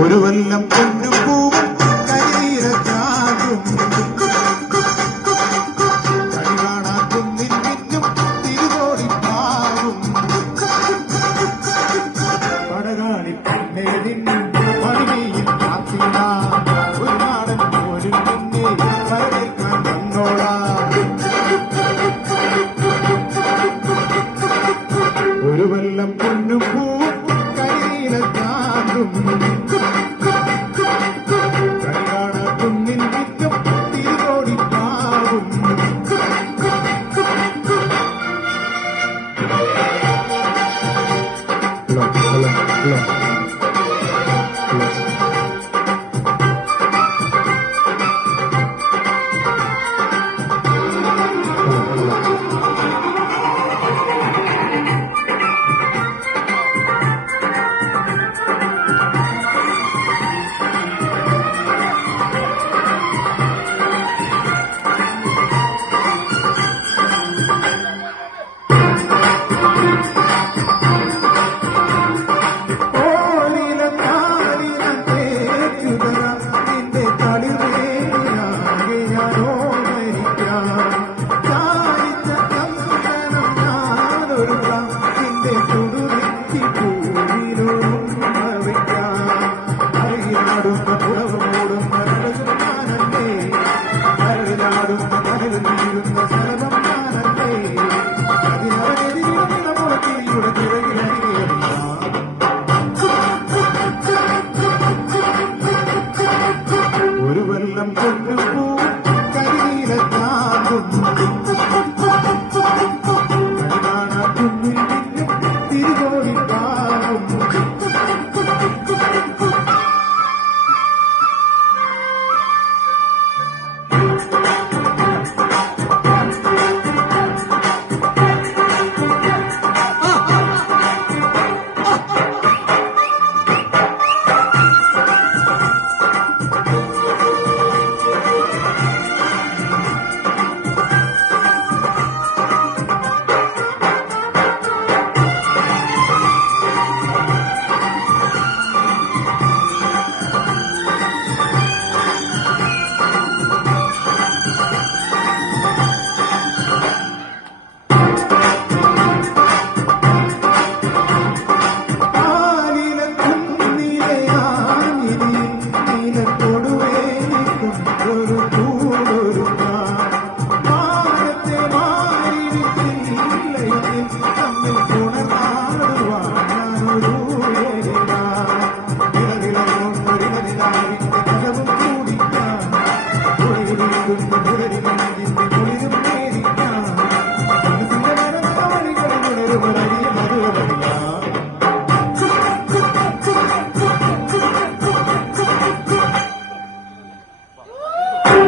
ഒരു വല്ലം കൊണ്ടുപോകും കരീരത്താകും കളികാണാക്കുന്നിൽ മിന്നും തിരുവോടിപ്പാകും പടകാളി പെണ്ണേരിൻ മണിമയിൽ കാത്തിന ഒരു നാടൻ പോലും നിന്നെ വരവേൽക്കാൻ വന്നോളാം ഒരു വല്ലം കൊണ്ടുപോകും കരീരത്താകും ഒരു വെള്ളം കൊണ്ടുപോകും കരിയിലെത്താകും കളികാണാക്കുന്നിൽ നിന്നും തിരുവോടിപ്പാകും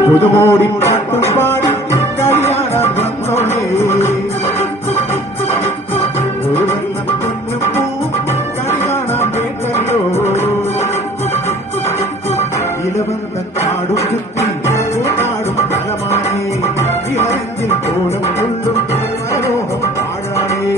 പുതുമോടി പാട്ടും പാടി കളിയാടാൻ വന്നോളേ ഒരു വെള്ളം കുഞ്ഞും പൂവും കളി കാണാൻ വേണ്ടല്ലോ ഇലവന്ന കാടും ചുറ്റി കൂട്ടാടും ഫലമാണേ ഇളഞ്ഞിൽ കോലം കൊള്ളും മനോഹം പാഴാണേ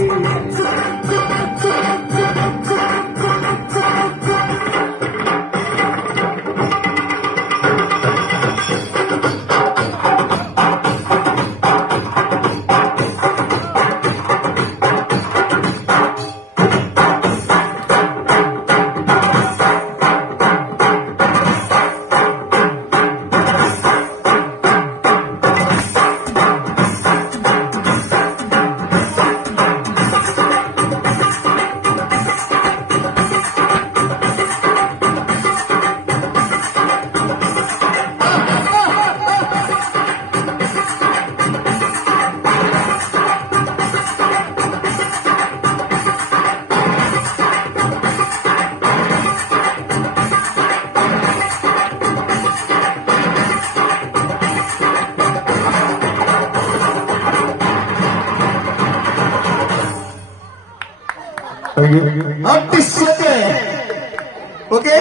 Artis, okay.